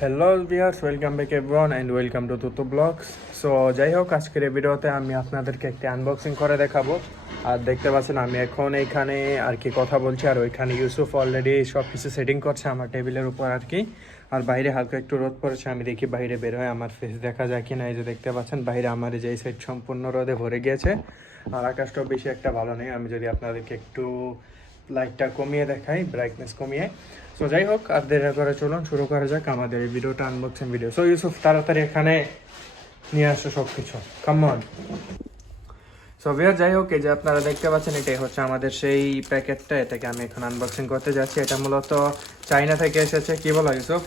Hello viewers welcome back everyone and welcome to Tutu blogs so যাই হোক আজকের এই ভিডিওতে আমি আপনাদেরকে একটি আনবক্সিং করে দেখাবো। আর দেখতে পাচ্ছেন, আমি এখন এইখানে আর কি কথা বলছি, আর ওইখানে ইউসুফ অলরেডি সব কিছু সেটিং করছে আমার টেবিলের উপর আর কি। আর বাইরে হালকা একটু রোদ পড়েছে, আমি দেখি বাইরে বের হয়ে আমার ফেস দেখা যায় কি না এই যে দেখতে পাচ্ছেন, বাইরে আমার যে এই সাইড সম্পূর্ণ রোদে ভরে গিয়েছে। আর আকাশটাও বেশি একটা ভালো নেই, আমি যদি আপনাদেরকে একটু লাইটটা কমিয়ে দেখাই ব্রাইটনেস কমিয়ে। সো যাই হোক আর দেরি করে চলুন শুরু করা যাক। আমাদের এই ভিডিওটা আনবক্সিং ভিডিও সো ইউসুফ তাড়াতাড়ি এখানে নিয়ে আসো সব কিছু কামন সো ভিয়ার যাই হোক এই যে আপনারা দেখতে পাচ্ছেন এটাই হচ্ছে আমাদের সেই প্যাকেটটা। এটাকে আমি এখন আনবক্সিং করতে যাচ্ছি। এটা মূলত চাইনা থেকে এসেছে। কি বলো ইউসুফ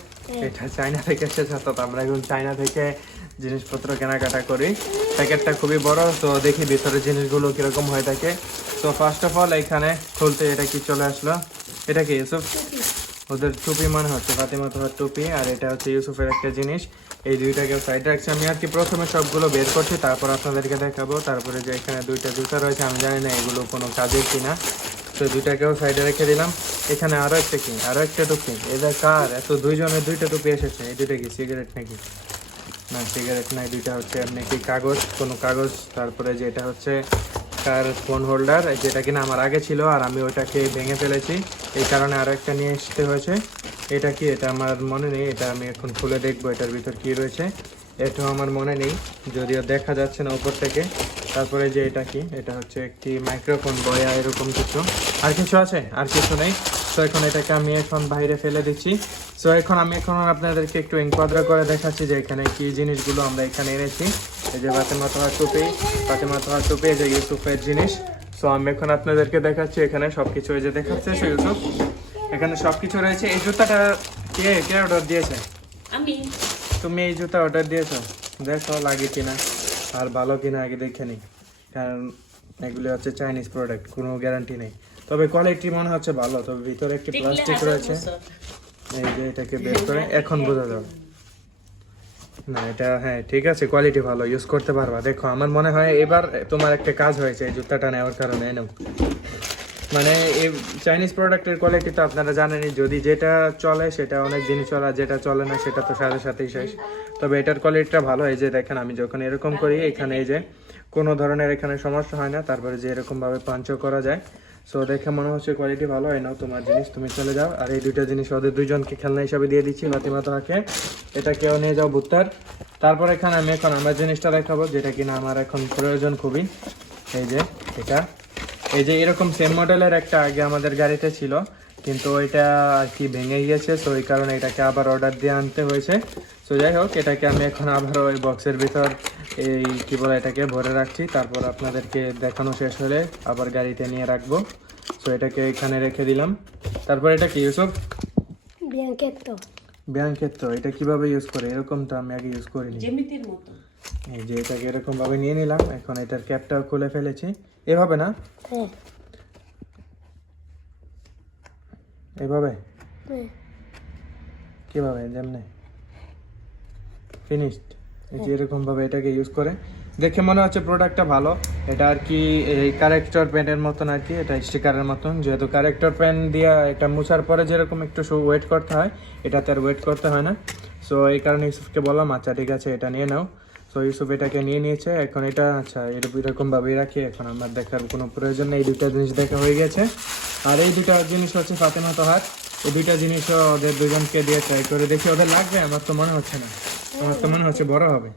এটা চাইনা থেকে এসেছে তো আমরা এখন চাইনা থেকে জিনিসপত্র কেনাকাটা করি। প্যাকেটটা খুবই বড়, তো দেখি ভিতরে জিনিসগুলো কীরকম হয়ে থাকে। তো ফার্স্ট অফ অল এখানে খুলতে এটা কি চলে আসলো? এটা কি ইউসুফ? ওদের টুপি মনে হচ্ছে, ফাতিমা তোমার টুপি, আর এটা হচ্ছে ইউসুফের একটা জিনিস। এই দুইটাকে সাইডে রাখছি। আমি আর কি প্রথমে সবগুলো বের করছি, তারপর আপনাদেরকে দেখাবো। তারপরে যে এখানে দুইটা জুতা রয়েছে, আমি জানি না এগুলো কোনো কাজের কিনা। তো দুইটাকেও সাইডে রেখে দিলাম। এখানে আরও একটা কি? আরও একটা টুপি। এদের কার? এত দুইজনের দুইটা টুপি এসেছে। এই দুইটা কি? সিগারেট নাকি? না সিগারেট নাই দুইটা হচ্ছে এমনি কি কাগজ, কোনো কাগজ। তারপরে যে এটা হচ্ছে কার ফোন হোল্ডার যেটা কিনা আমার আগে ছিল আর আমি ওইটাকে ভেঙে ফেলেছি। এই কারণে আরও একটা নিয়ে আসতে হয়েছে। এটা কি? এটা আমার মনে নেই। এটা আমি এখন খুলে দেখব এটার ভিতর কি রয়েছে। এটাও আমার মনে নেই। যদিও দেখা যাচ্ছে না উপর থেকে। তারপরে যে এটা কি? এটা হচ্ছে একটি মাইক্রোফোন বয়া, এরকম কিছু। আর কিছু আছে? আর কিছু নেই। তো এখন এটাকে আমি এখন বাইরে ফেলে দিচ্ছি। সো এখন আমি এখন আপনাদেরকে একটু এনকোয়াদ্রা করে দেখাচ্ছি যে এখানে কি জিনিসগুলো আমরা এখানে এনেছি। এই যে ফাতেমা তোহার টুপি ফাতেমা তোহার টুপি এই যে ইউসুফের জিনিস। সো আমি এখন আপনাদেরকে দেখাচ্ছি এখানে সব কিছু এই যে দেখাচ্ছে সে ইউসুফ। এখানে সব কিছু রয়েছে। এই জুতাটা কে কে অর্ডার দিয়েছে? আমি। তুমি এই জুতা অর্ডার দিয়েছ? দেখো লাগে কিনা। আর ভালো কিনা আগে দেখে নিই কারণ এগুলি হচ্ছে চাইনিজ প্রোডাক্ট কোনো গ্যারান্টি নেই। তবে কোয়ালিটি মনে হচ্ছে ভালো তবে ভিতরে একটি প্লাস্টিক রয়েছে। এই যে এটাকে বের করে, এখন বোঝা যাবে। না, এটা হ্যাঁ ঠিক আছে কোয়ালিটি ভালো ইউজ করতে পারবা। দেখো, আমার মনে হয় এবার তোমার একটা কাজ হয়েছে এই জুতাটা নেওয়ার কারণে এনো মানে এই চাইনিজ প্রোডাক্টের কোয়ালিটি তো আপনারা জানেনই, যদি যেটা চলে সেটা অনেক দিন চলে যেটা চলে না সেটা তো সাথে সাথেই শেষ। তবে এটার কোয়ালিটিটা ভালো, এই যে দেখেন, আমি যখন এরকম করি, এখানে এই যে কোনো ধরনের এখানে সমস্যা হয় না, তারপরে যে এরকমভাবে পাঞ্চও করা যায় সো দেখে মনে হচ্ছে কোয়ালিটি ভালো। হয় নাও তোমার জিনিস, তুমি চলে যাও। আর এই দুইটা জিনিস ওদের দুইজনকে খেলনা হিসাবে দিয়ে দিচ্ছি ফাতিমা তোহাকে এটা কেউ নিয়ে যাও ভুত্তার তারপর এখানে আমি এখন আমার জিনিসটা দেখাবো, যেটা কিনা আমার এখন প্রয়োজন খুবই। এই যে, এটা। এই যে এরকম সেম মডেলের একটা আগে আমাদের গাড়িতে ছিল। কিন্তু ওইটা আর কি ভেঙে গিয়েছে তো ওই কারণে এটাকে আবার অর্ডার দিয়ে আনতে হয়েছে। তো যাই হোক এটাকে আমি এখন আবার ওই বক্সের ভিতর এই কি বলে এটাকে ভরে রাখছি। তারপর আপনাদেরকে দেখানো শেষ হলে আবার গাড়িতে নিয়ে রাখব। তো এটাকে এখানে রেখে দিলাম। তারপর এটা কি ইউসুফ? Bianchetto. ব্যাংকের তো এটা কীভাবে ইউজ করে? এরকম তো আমি আগে ইউজ করিনি। জ্যামিতির মতো। এই যে এটাকে এরকম ভাবে নিয়ে নিলাম। এখন এটার ক্যাপটাও খুলে ফেলেছি। এভাবে না? Eh, এভাবে. কীভাবে? যেমনে? ফিনিশড এই যে এরকম ভাবে এটাকে ইউজ করে। দেখে মনে হচ্ছে প্রোডাক্টটা ভালো। এটা আর কি এই কারেক্টর পেনের মতন আর কি এটা স্টিকারের মতন। যেহেতু কারেক্টর পেন দিয়ে এটা মুছার পরে যেরকম একটু ওয়েট করতে হয় এটাতে আর ওয়েট করতে হয় না। সো এই কারণে ইউসুফকে বললাম আচ্ছা ঠিক আছে এটা নিয়ে নাও। সো ইউসুফ এটাকে নিয়ে নিয়েছে। এখন এটা আচ্ছা এরকম এরকম ভাবেই রাখি। এখন আমার দেখার কোনো প্রয়োজন নেই। দুইটা জিনিস দেখা হয়ে গেছে। আর এই দুটা জিনিস হচ্ছে ফাতেমা তোহার। এই দুইটা জিনিসও ওদের দুজনকে দিয়ে ট্রাই করে দেখি ওদের লাগবে? আমার তো মনে হচ্ছে না। আমার তো মনে হচ্ছে বড় হবে।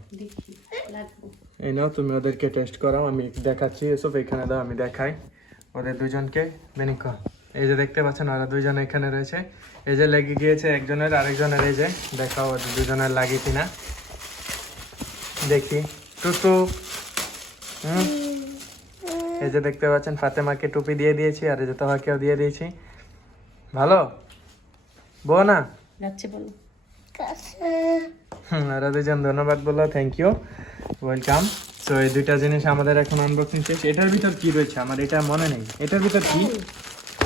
এই নাও তুমি ওদেরকে টেস্ট করাও আমি দেখাচ্ছি। এসব এখানে দাও আমি দেখাই। ওদের দুজনকে। মেনিক এই যে দেখতে পাচ্ছেন ওরা দুজন এখানে রয়েছে। এই যে লেগে গিয়েছে একজনের আরেকজনের এই যে দেখাও ওদের দুজনের লাগে কিনা। দেখি। টুটু। হুম। এই যে দেখতে পাচ্ছেন ফাতেমাকে টুপি দিয়ে দিয়েছি আর এই যে তোহাকেও দিয়ে দিয়েছি। ভালো? বো না? যাচ্ছে বলো. আর দুজন ধন্যবাদ বলল থ্যাংক ইউ ওয়েলকাম সো এই দুইটা জিনিস আমাদের এখন আনবক্সিং শেষ। এটার ভিতর কি রয়েছে? আমার এটা মনে নেই। এটার ভিতর কি?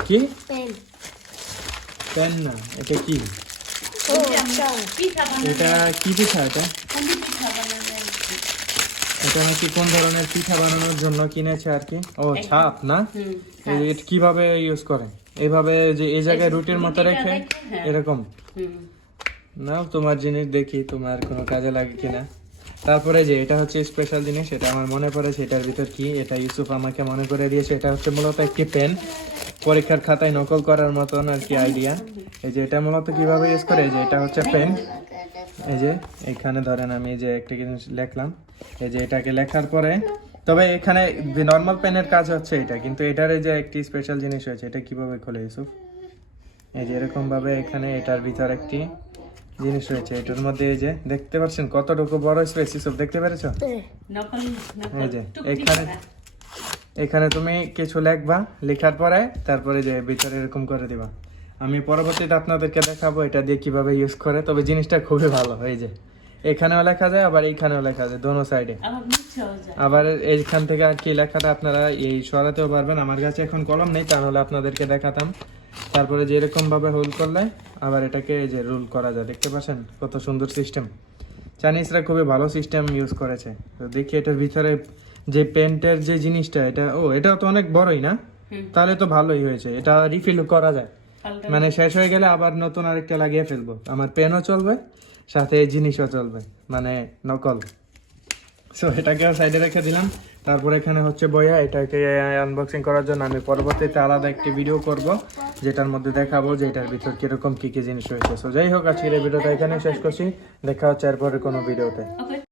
কি. পেন। না এটা কি? এটা কি পিঠা এটা এটা নাকি কোন ধরনের পিঠা বানানোর জন্য কিনেছে আর কি? ও ছাপ না? এটা কীভাবে ইউজ করে এইভাবে যে এই জায়গায় রুটির মতো রেখে হ্যাঁ। এরকম? নাও তোমার জিনিস দেখি তোমার কোনো কাজে লাগে কিনা। তারপরে যে এটা হচ্ছে স্পেশাল জিনিস এটা আমার মনে পড়েছে এটার ভিতর কি? এটা ইউসুফ আমাকে মনে করে দিয়েছে এটা হচ্ছে মূলত একটি পেন পরীক্ষার খাতায় নকল করার মতন আর কি আইডিয়া এই যে এটা মূলত কীভাবে ইউজ করে? এই যে এটা হচ্ছে পেন এই যে এখানে ধরেন আমি এই যে একটা জিনিস লিখলাম। এই যে এটাকে লেখার পরে তবে এখানে নর্মাল পেনের কাজ হচ্ছে এটা কিন্তু এটার এই যে একটি স্পেশাল জিনিস হয়েছে এটা কীভাবে খোলে ইউসুফ? এই যে এরকম ভাবে এখানে এটার ভিতর একটি জিনিস রয়েছে এটার মধ্যে এই যে দেখতে পাচ্ছেন কতটুকু বড় স্পেস ইউসুফ দেখতে পেরেছ? এই যে, এখানে-। এখানে তুমি কিছু লিখবা লেখার পরে তারপরে যে ভিতরে এরকম করে দিবা। আমি পরবর্তীতে আপনাদেরকে দেখাবো এটা দিয়ে কীভাবে ইউজ করে তবে জিনিসটা খুবই ভালো এই যে। এখানেও লেখা যায় আবার এইখানেও লেখা যায় দোনো সাইডে আবার যায়। এইখান থেকে আর কি লেখাটা আপনারা এই সরাতেও পারবেন। আমার কাছে এখন কলম নেই তাহলে আপনাদেরকে দেখাতাম। তারপরে যে এরকম ভাবে হোল করলে আবার এটাকে এই যে রুল করা যায়। দেখতে পাচ্ছেন? কত সুন্দর সিস্টেম চাইনিজরা খুবই ভালো সিস্টেম ইউজ করেছে। তো দেখি এটার ভিতরে যে পেন্টের যে জিনিসটা এটা ও এটা তো অনেক বড়ই না? তাহলে তো ভালোই হয়েছে এটা রিফিল করা যায়। মানে শেষ হয়ে গেলে আবার নতুন আরেকটা লাগিয়ে ফেলব। আমার পেনও চলবে সাথে এই জিনিসও চলবে মানে নকল। সো এটাকেও সাইডে রেখে দিলাম। তারপর এখানে হচ্ছে বইয়া এটাকে আনবক্সিং করার জন্য আমি পরবর্তীতে আলাদা একটি ভিডিও করব যেটার মধ্যে দেখাবো যে এটার ভিতর কীরকম কি কি জিনিস রয়েছে। সো যাই হোক আজকের এই ভিডিওটা এখানে শেষ করছি। দেখা হচ্ছে এরপরে কোনো ভিডিওতে